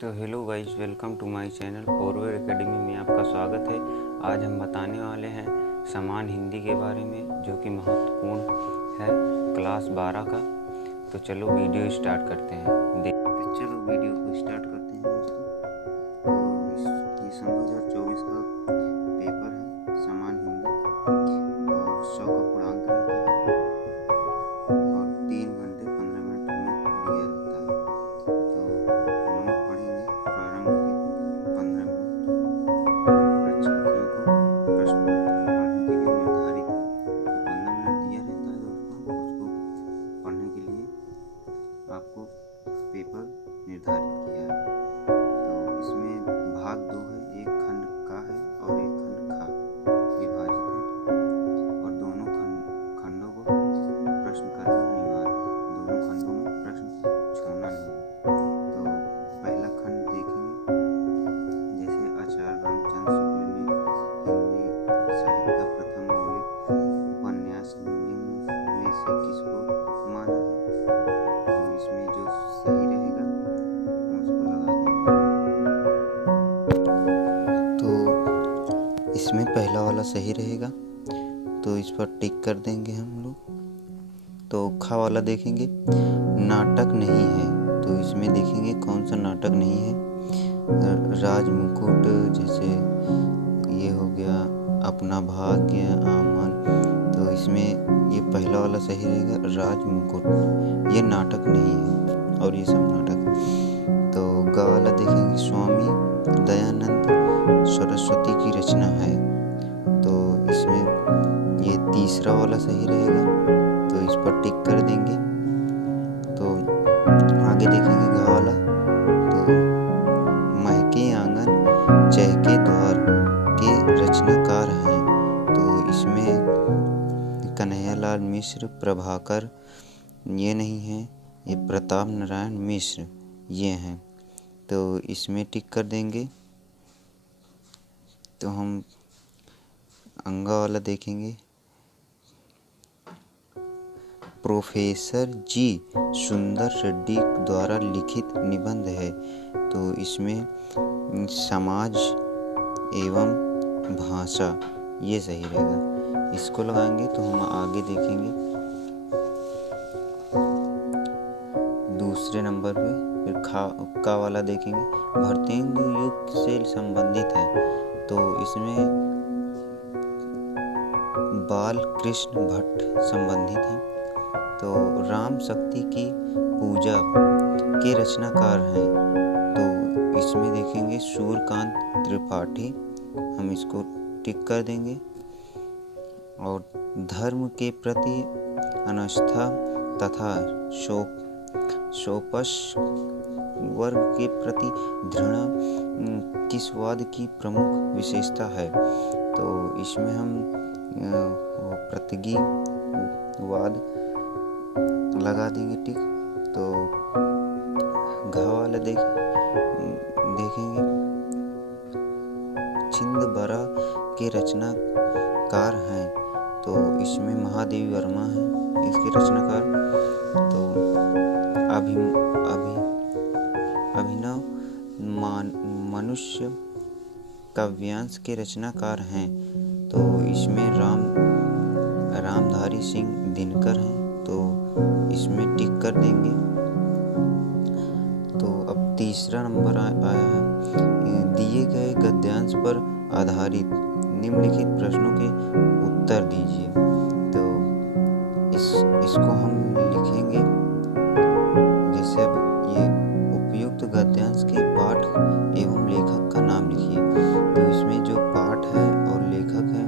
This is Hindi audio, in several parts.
तो hello guys, welcome to my channel forward academy में आपका स्वागत है। आज हम बताने वाले हैं समान हिंदी के बारे में, जो कि महत्वपूर्ण है क्लास 12 का। तो चलो वीडियो स्टार्ट करते हैं। चलो वीडियो को स्टार्ट करते हैं दोस्तों। तो ये सन 2024 का पेपर है समान हिंदी, और 100 का पूर्णांक रहता है और 3 घंटे 15 मिनट में दिया रहता है। तो नोट पढ़ेंगे प्रारंभ के 15 मिनट। परीक्षार्थियों को प्रश्न पत्र पढ़ने के लिए निर्धारित जो 15 मिनट दिया रहता है दोस्तों, उसको पढ़ने के लिए आपको पेपर निर्धारित किया है। तो इसमें भाग 2 है, एक खंड का है और एक खंड खा विभाजित है, और दोनों खंडों को प्रश्न करना अनिवार्य है। दोनों खंडों में प्रश्न छोड़ना नहीं है। तो पहला खंड देखेंगे, जैसे आचार्य रामचंद्र शुक्ल ने हिंदी साहित्य का प्रथम मौलिक उपन्यास निम्न में से किसको माना है। तो इसमें जो सही रहेगा हम उसको लगा देंगे। तो इसमें पहला वाला सही रहेगा, तो इस पर टिक कर देंगे हम लोग। तो खा वाला देखेंगे, नाटक नहीं है, तो इसमें देखेंगे कौन सा नाटक नहीं है। राज मुकुट, जैसे ये हो गया अपना भाग्य, आमन, तो इसमें ये पहला वाला सही रहेगा। राज मुकुट ये नाटक नहीं है, और ये सब नाटक। तो गा वाला देखेंगे, स्वामी दयानंद सरस्वती की रचना है, तो इसमें ये तीसरा वाला सही रहेगा, तो इस पर टिक कर देंगे। तो आगे देखेंगे घ वाला, तो महके आंगन चहके द्वार के रचनाकार हैं, तो इसमें कन्हैयालाल मिश्र, प्रभाकर ये नहीं है, ये प्रताप नारायण मिश्र ये हैं, तो इसमें टिक कर देंगे। तो हम अंगा वाला देखेंगे, प्रोफेसर जी सुंदर रेड्डी द्वारा लिखित निबंध है, तो इसमें समाज एवं भाषा ये सही रहेगा, इसको लगाएंगे। तो हम आगे देखेंगे दूसरे नंबर पे, फिर का वाला देखेंगे, भरतेंदु युग से संबंधित है, तो इसमें बाल कृष्ण भट्ट संबंधित है। तो राम शक्ति की पूजा के रचनाकार हैं, तो इसमें देखेंगे सूर्यकांत त्रिपाठी, हम इसको टिक कर देंगे। और धर्म के प्रति अनास्था तथा शोपश वर्ग के प्रति घृणा किस वाद की प्रमुख विशेषता है, तो इसमें हम प्रतिज्ञावाद लगा देंगे टिक। तो घ वाला देखेंगे, छिंदबरा के रचनाकार हैं, तो इसमें महादेवी वर्मा है इसके रचनाकार। तो अभिनव मनुष्य काव्यांश के रचनाकार हैं, तो इसमें रामधारी सिंह दिनकर हैं, तो इसमें टिक कर देंगे। तो अब तीसरा नंबर आया है, दिए गए गद्यांश पर आधारित निम्नलिखित प्रश्नों के उत्तर दीजिए। तो इसको हम लिखेंगे, जैसे अब ये उपयुक्त गद्यांश के पाठ एवं लेखक का नाम लिखिए, तो इसमें जो पाठ है और लेखक है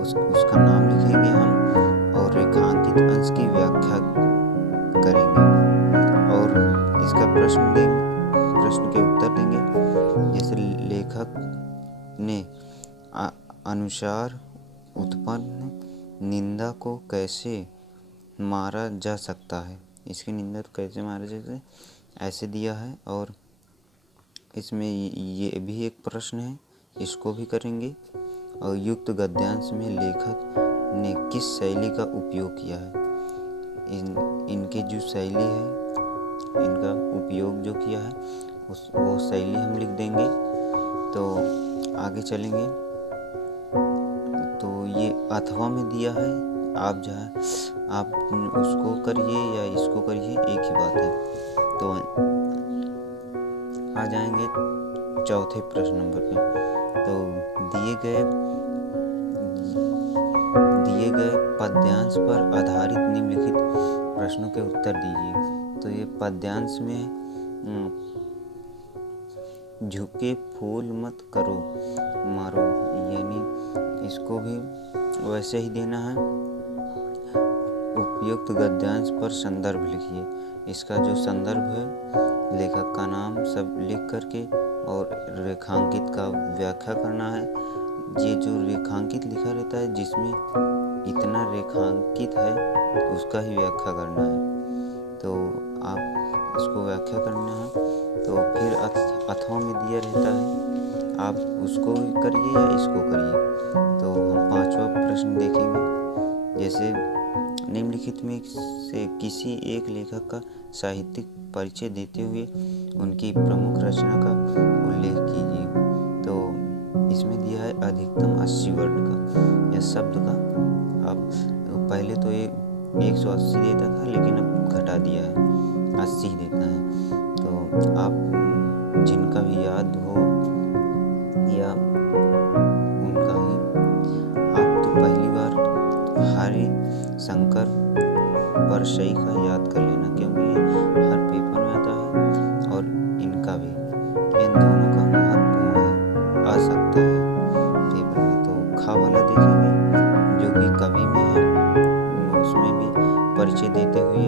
उसका नाम लिखेंगे हम, और रेखांकित अंश की व्याख्या करेंगे, और इसका प्रश्न के उत्तर देंगे। जैसे लेखक ने अनुसार उत्पन्न निंदा को कैसे मारा जा सकता है, इसकी निंदा को कैसे मारा जा सकता है ऐसे दिया है, और इसमें ये भी एक प्रश्न है, इसको भी करेंगे। और युक्त गद्यांश में लेखक ने किस शैली का उपयोग किया है, इनके जो शैली है, इनका उपयोग जो किया है वो शैली हम लिख देंगे। तो आगे चलेंगे। तो ये अथवा में दिया है, आप उसको करिए या इसको करिए, एक ही बात है। तो आ जाएंगे चौथे प्रश्न नंबर पे। तो दिए गए पद्यांश पर आधारित निम्नलिखित प्रश्नों के उत्तर दीजिए। तो ये पद्यांश में झुके फूल मत करो मारो, यानी इसको भी वैसे ही देना है। उपयुक्त गद्यांश पर संदर्भ लिखिए। इसका जो संदर्भ है, लेखक का नाम सब लिख करके और रेखांकित का व्याख्या करना है। ये जो रेखांकित लिखा रहता है, जिसमें इतना रेखांकित है, उसका ही व्याख्या करना है। तो आप इसको व्याख्या करना है। तो फिर अथवा में दिया रहता है, आप उसको करिए या इसको करिए। तो हम पांचवा प्रश्न देखेंगे। जैसे निम्नलिखित में से किसी एक लेखक का साहित्यिक परिचय देते हुए उनकी प्रमुख रचना का उल्लेख कीजिए। तो इसमें दिया है अधिकतम 80 वर्ड का या शब्द का। अब पहले तो ये 180 देता था, लेकिन अब घटा दिया है, 80 देता है। तो आप जिनका भी याद हो या उनका ही, आप तो पहली बार हरि शंकर परसई का याद कर लेना, क्योंकि ये हर पेपर में आता है और इनका भी, इन दोनों का महत्वपूर्ण है, आ सकता है पेपर में। तो खा वाला देखेंगे जो कि कवि में है, उसमें भी परिचय देते हुए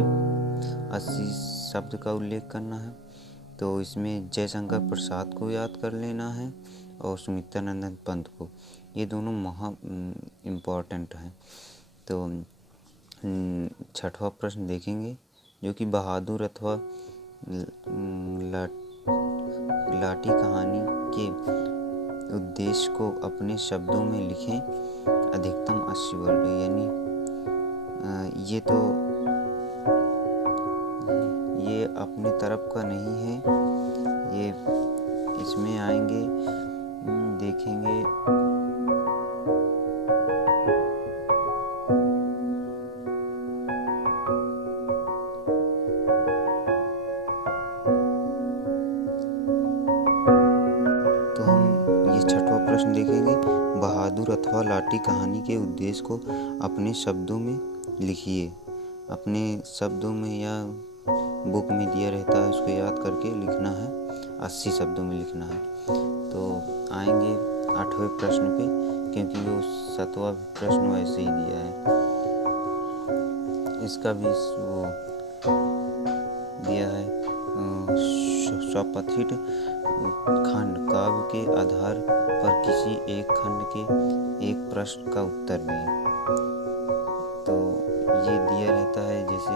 80 शब्द का उल्लेख करना है। तो इसमें जयशंकर प्रसाद को याद कर लेना है और सुमित्रानंद पंत को। ये दोनों इम्पोर्टेंट हैं। तो छठवां प्रश्न देखेंगे, जो कि बहादुर अथवा लाठी कहानी के उद्देश्य को अपने शब्दों में लिखें। अधिकतम 80 वर्ड, यानी ये अपने तरफ का नहीं है, ये इसमें आएंगे, देखेंगे। तो हम ये छठवां प्रश्न देखेंगे, बहादुर अथवा लाठी कहानी के उद्देश्य को अपने शब्दों में लिखिए। अपने शब्दों में या बुक में दिया रहता है, उसको याद करके लिखना है, 80 शब्दों में लिखना है। तो आएंगे 8वें प्रश्न पे, क्योंकि वो 7वां प्रश्न वैसे ही दिया है। इसका भी वो दिया है, स्वपथित खंड काव्य के आधार पर किसी एक खंड के एक प्रश्न का उत्तर दें। तो ये दिया रहता है, जैसे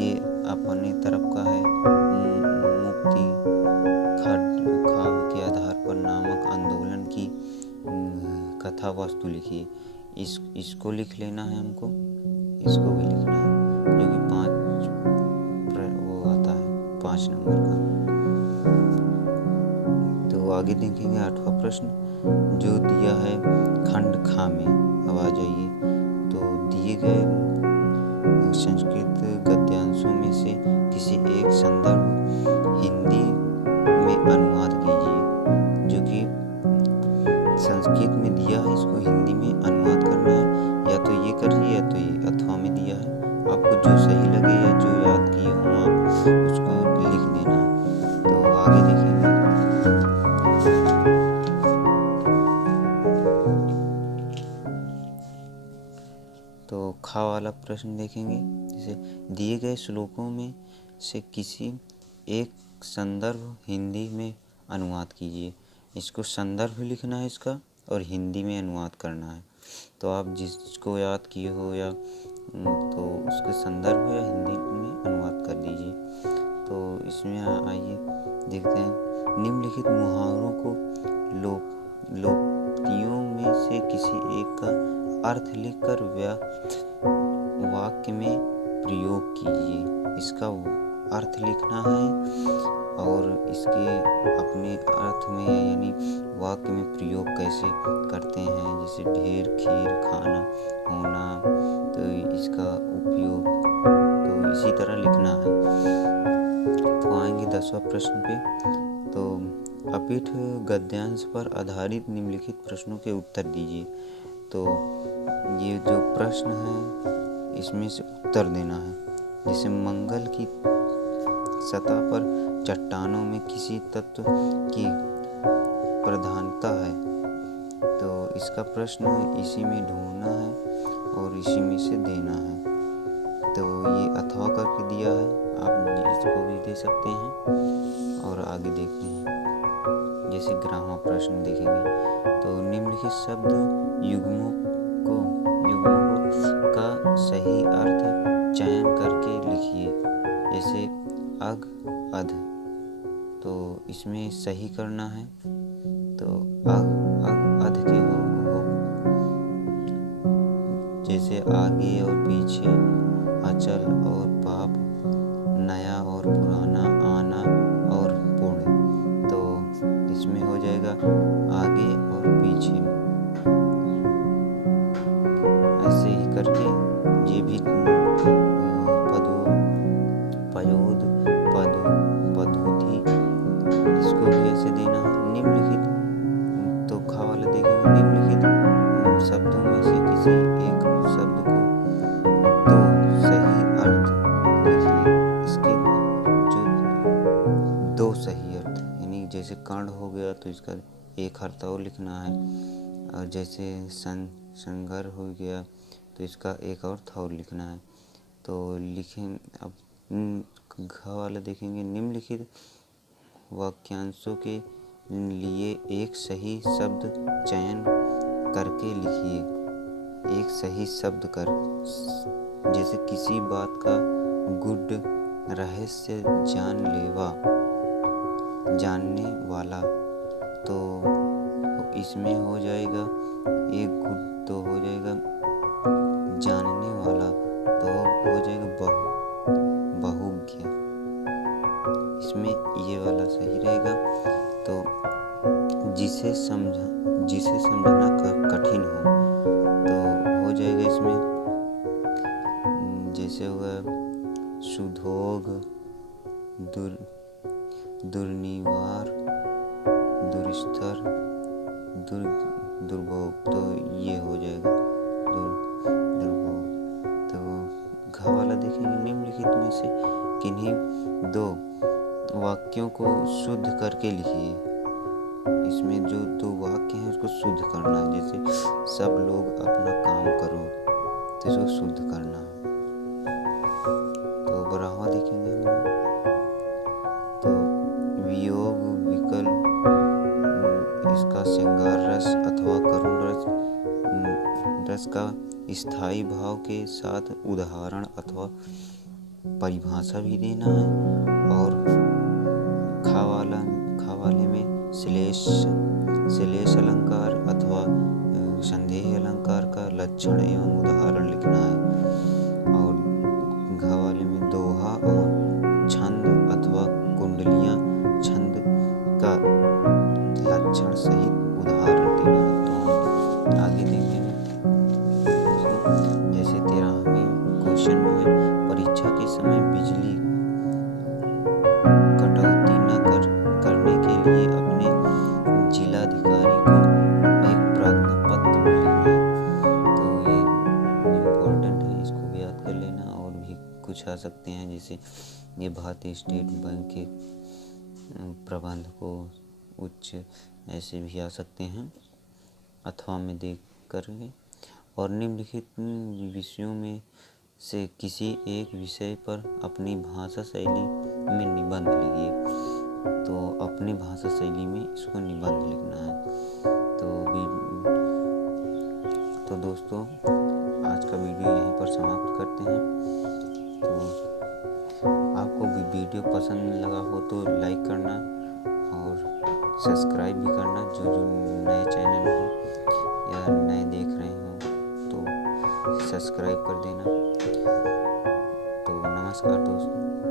ये अपने तरफ का है, मुक्ति काव्य के आधार पर नामक आंदोलन की कथा वस्तु लिखिए। इसको लिख लेना है हमको, इसको भी लिखना है, जो कि 5 नंबर का। तो आगे देखेंगे 8वां प्रश्न, जो दिया है खंड खा में। अब आ जाइए। तो दिए गए संस्कृत गद्यांशों में से किसी एक संदर्भ हिंदी में अनुवाद कीजिए। जो कि संस्कृत में दिया है, इसको हिंदी में अनुवाद करना है। या तो ये करिए या तो ये अथवा में दिया है, आपको जो सही लगे या जो याद किए हो आप उसको लिख देना। तो आगे देखेंगे। तो खा वाला प्रश्न देखेंगे, जैसे दिए गए श्लोकों में से किसी एक संदर्भ हिंदी में अनुवाद कीजिए। इसको संदर्भ लिखना है इसका, और हिंदी में अनुवाद करना है। तो आप जिसको याद किए हो या तो उसके संदर्भ या हिंदी में अनुवाद कर दीजिए। तो इसमें आइए देखते हैं। निम्नलिखित मुहावरों को लोकोक्तियों में से किसी एक का अर्थ लिखकर वाक्य में प्रयोग कीजिए। इसका अर्थ लिखना है और इसके अपने अर्थ में यानी वाक्य में प्रयोग कैसे करते हैं, जैसे ढेर खीर खाना होना, तो इसका उपयोग तो इसी तरह लिखना है। तो आएंगे 10वां प्रश्न पे। तो अपीठ गद्यांश पर आधारित निम्नलिखित प्रश्नों के उत्तर दीजिए। तो ये जो प्रश्न है इसमें से उत्तर देना है। जैसे मंगल की सतह पर चट्टानों में किसी तत्व की प्रधानता है, तो इसका प्रश्न इसी में ढूंढना है और इसी में से देना है। तो ये अथवा करके दिया है, आप इसको भी दे सकते हैं। और आगे देखते हैं, जैसे 11वां प्रश्न देखेंगे। तो निम्नलिखित शब्द युग्मों का सही अर्थ चयन करके लिखिए। जैसे अग अध, तो इसमें सही करना है। तो अग अध के हो जैसे आगे और पीछे, अचल और पाप, नया और पुराना, आना और पूर्ण। तो इसमें हो जाएगा आगे और पीछे। ऐसे ही करके ये भी पयोद पदो पद्धति, इसको भी ऐसे देना है। निम्नलिखित, तो खा वाला देखेंगे, निम्नलिखित शब्दों में से किसी एक शब्द को दो सही अर्थ लिखिए। इसके जो दो सही अर्थ, यानी जैसे कर्ण हो गया तो इसका एक अर्थ और लिखना है, और जैसे संगर हो गया तो इसका एक अर्थ और लिखना है। तो लिखें। अब घ वाला देखेंगे, निम्नलिखित वाक्यांशों के लिए एक सही शब्द चयन करके लिखिए। एक सही शब्द कर, जैसे किसी बात का गुड रहस्य जानने वाला, तो इसमें हो जाएगा एक गुड, तो हो जाएगा जानने वाला, तो हो जाएगा बहुज्ञ। इसमें ये वाला सही रहेगा। तो जिसे समझना कठिन हो, तो हो जाएगा इसमें, जैसे होगा सुधोग, दुर्निवार, दुर्स्तर, दुर्भोग, तो ये हो जाएगा दुर्भोग। तो घ वाला देखेंगे, निम्नलिखित में से किन्हीं दो वाक्यों को शुद्ध करके लिखिए। इसमें जो दो वाक्य हैं उसको शुद्ध करना है। जैसे सब लोग अपना काम करो, तो इसको शुद्ध करना है। तो 12वां देखेंगे हम, तो वियोग विकल्प, इसका श्रृंगार रस अथवा करुण रस का स्थायी भाव के साथ उदाहरण अथवा परिभाषा भी देना है। और खावाले में श्लेष अलंकार अथवा संदेह अलंकार का लक्षण एवं उदाहरण लिखना है। और घ वाले में दोहा और छंद अथवा कुंडलियां छंद का लक्षण सहित उदाहरण देना है। तो आगे देखेंगे, जैसे 13वें क्वेश्चन में है, परीक्षा के समय बिजली कटौती न करने के लिए अपने जिलाधिकारी को एक प्रार्थना पत्र लिखना है। तो ये इम्पोर्टेंट है, इसको भी याद कर लेना। और भी कुछ आ सकते हैं, जैसे ये भारतीय स्टेट बैंक के प्रबंधकों, उच्च, ऐसे भी आ सकते हैं अथवा में देख कर। और निम्नलिखित विषयों में से किसी एक विषय पर अपनी भाषा शैली में निबंध लिखिए। तो अपनी भाषा शैली में इसको निबंध लिखना है। तो दोस्तों, आज का वीडियो यहीं पर समाप्त करते हैं। तो आपको भी वीडियो पसंद लगा हो तो लाइक करना और सब्सक्राइब भी करना। जो नए चैनल हो या नए देख रहे हो तो सब्सक्राइब कर देना। तो नमस्कार दोस्तों।